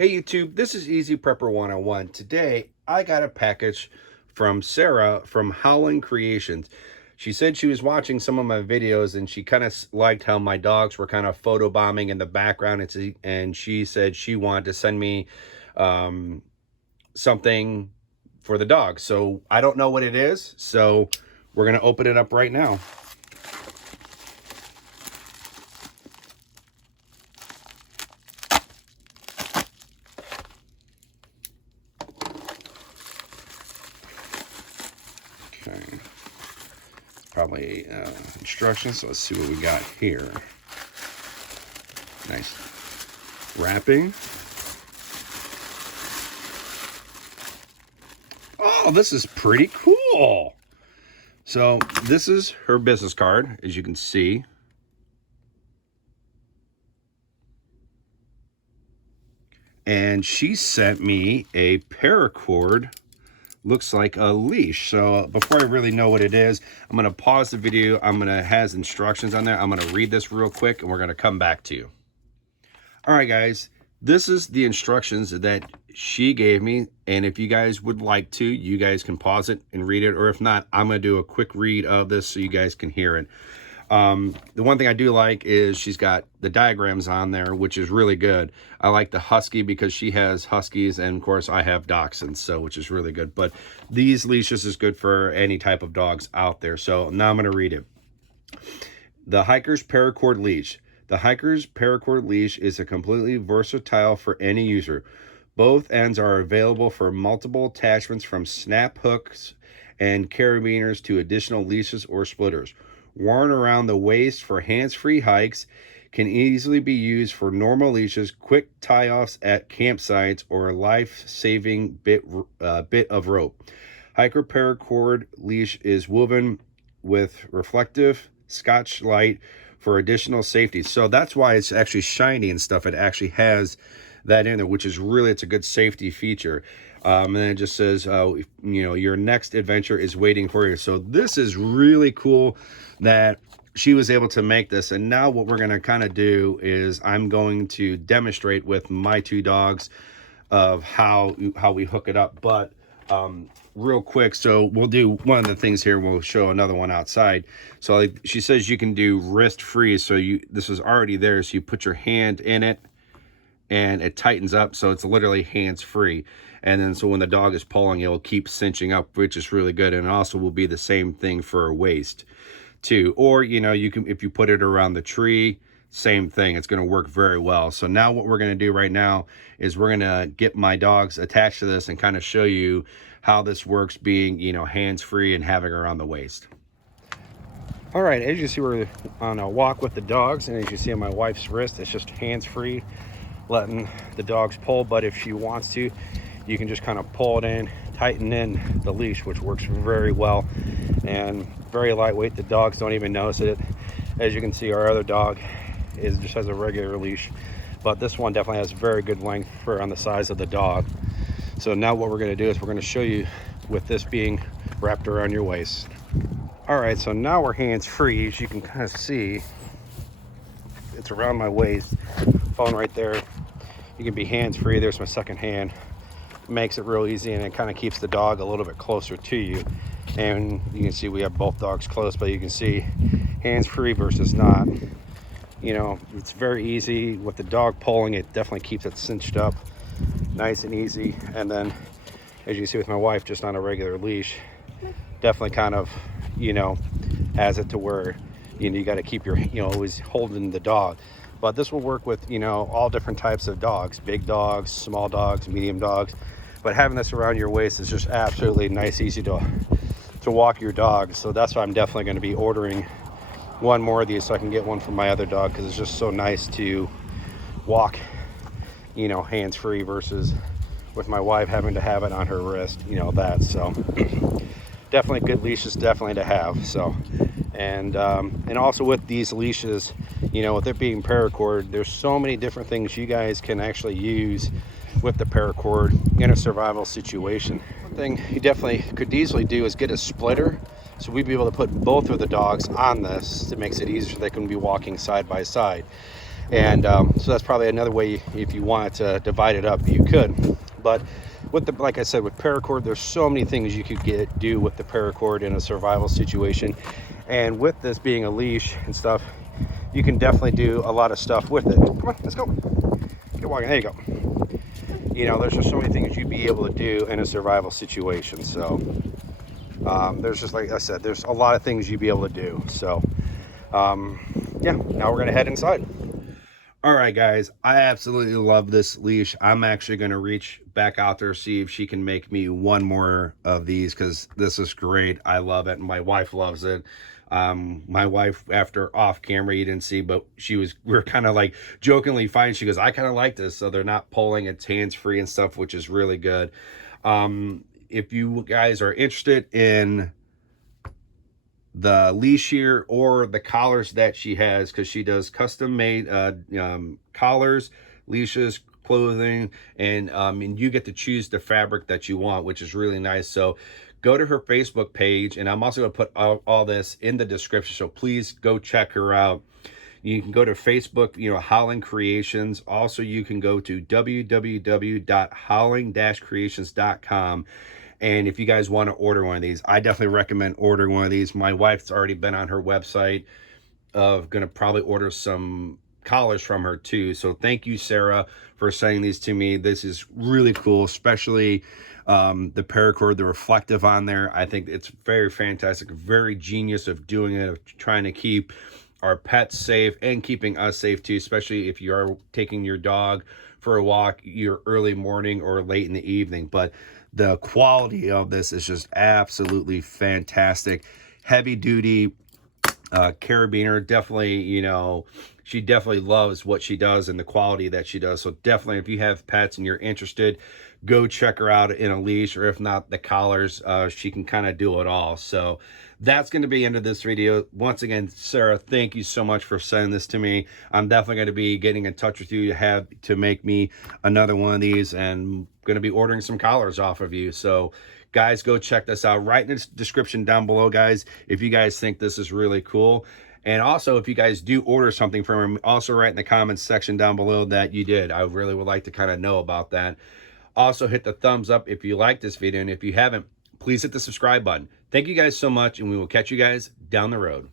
Hey YouTube, this is Easy Prepper 101. Today, I got a package from Sarah from Howling Creations. She said she was watching some of my videos and she kind of liked how my dogs were kind of photobombing in the background. And she said she wanted to send me something for the dogs. So I don't know what it is. So we're going to open it up right now. Okay. Probably instructions. So let's see what we got here. Nice wrapping. Oh, this is pretty cool. So this is her business card, as you can see. And she sent me a Paracord. Looks like a leash. So before I really know what it is, I'm going to pause the video. Has instructions on there. I'm going to read this real quick and we're going to come back to you. All right, guys, this is the instructions that she gave me. And if you guys would like to, you guys can pause it and read it. Or if not, I'm going to do a quick read of this so you guys can hear it. The one thing I do like is she's got the diagrams on there, which is really good. I like the husky because she has huskies, and of course I have dachshunds, so which is really good. But these leashes is good for any type of dogs out there. So now I'm going to read it. The Hiker's Paracord Leash. The Hiker's Paracord Leash is a completely versatile for any user. Both ends are available for multiple attachments, from snap hooks and carabiners to additional leashes or splitters. Worn around the waist for hands-free hikes, can easily be used for normal leashes, quick tie-offs at campsites, or a life-saving bit of rope. Hiker Paracord Leash is woven with reflective Scotch light for additional safety. So that's why it's actually shiny and stuff. It actually has that in there, which is really, it's a good safety feature. And then it just says, you know, your next adventure is waiting for you. So this is really cool that she was able to make this. And now what we're going to kind of do is I'm going to demonstrate with my two dogs of how we hook it up. But real quick, so we'll do one of the things here. We'll show another one outside. So like she says, you can do wrist free. So this is already there. So you put your hand in it and it tightens up, so it's literally hands-free. And then so when the dog is pulling, it'll keep cinching up, which is really good. And it also will be the same thing for a waist too. Or, you know, you can, if you put it around the tree, same thing, it's going to work very well. So now what we're going to do right now is we're going to get my dogs attached to this and kind of show you how this works, being, you know, hands-free and having her on the waist. All right, as you see, we're on a walk with the dogs, and as you see on my wife's wrist, it's just hands-free, letting the dogs pull. But if she wants to, you can just kind of pull it in, tighten in the leash, which works very well and very lightweight. The dogs don't even notice it. As you can see, our other dog just has a regular leash, but this one definitely has very good length for on the size of the dog. So now what we're going to do is we're going to show you with this being wrapped around your waist. All right, so now we're hands-free. As you can kind of see, it's around my waist, phone right there. You can be hands-free. There's my second hand. Makes it real easy, and it kind of keeps the dog a little bit closer to you. And you can see we have both dogs close, but you can see hands-free versus not. You know, it's very easy with the dog pulling. It definitely keeps it cinched up nice and easy. And then as you can see with my wife, just on a regular leash, definitely kind of, you know, has it to where, you know, you got to keep your, you know, always holding the dog. But this will work with, you know, all different types of dogs, big dogs, small dogs, medium dogs. But having this around your waist is just absolutely nice, easy to walk your dog. So that's why I'm definitely going to be ordering one more of these so I can get one for my other dog, because it's just so nice to walk, you know, hands-free versus with my wife having to have it on her wrist, you know, that. So definitely good leashes, definitely to have. So and also with these leashes, you know, with it being paracord, there's so many different things you guys can actually use with the paracord in a survival situation. One thing you definitely could easily do is get a splitter, so we'd be able to put both of the dogs on this. It makes it easier so they can be walking side by side. And so that's probably another way, if you wanted to divide it up, you could. But with the, like I said, with paracord, there's so many things you could do with the paracord in a survival situation. And with this being a leash and stuff, you can definitely do a lot of stuff with it. Come on, let's go. Get walking. There you go. You know, there's just so many things you'd be able to do in a survival situation. So there's just, like I said, there's a lot of things you'd be able to do. So yeah, now we're gonna head inside. All right, guys, I absolutely love this leash. I'm actually going to reach back out there, see if she can make me one more of these, because this is great. I love it. And my wife loves it. My wife, after off camera, you didn't see, but we're kind of like jokingly fine. She goes, I kind of like this. So they're not pulling, it's hands-free and stuff, which is really good. If you guys are interested in the leash here or the collars that she has, because she does custom made collars, leashes, clothing, and you get to choose the fabric that you want, which is really nice. So go to her Facebook page, and I'm also going to put all this in the description, so please go check her out. You can go to Facebook, you know, Howling Creations. Also, you can go to www.howling-creations.com. And if you guys want to order one of these, I definitely recommend ordering one of these. My wife's already been on her website. Going to probably order some collars from her too. So thank you, Sarah, for sending these to me. This is really cool, especially the paracord, the reflective on there. I think it's very fantastic, very genius of doing it, of trying to keep our pets safe and keeping us safe too, especially if you are taking your dog for a walk, either early morning or late in the evening. But the quality of this is just absolutely fantastic. Heavy duty carabiner. Definitely, you know, she definitely loves what she does and the quality that she does. So definitely, if you have pets and you're interested, go check her out in a leash, or if not, the collars. She can kind of do it all. So that's going to be the end of this video. Once again, Sarah, thank you so much for sending this to me. I'm definitely going to be getting in touch with you to make me another one of these, and going to be ordering some collars off of you. So guys, go check this out right in the description down below, guys, if you guys think this is really cool. And also, if you guys do order something from her, also write in the comments section down below that you did. I really would like to kind of know about that. Also, hit the thumbs up if you like this video, and if you haven't, please hit the subscribe button. Thank you guys so much, and we will catch you guys down the road.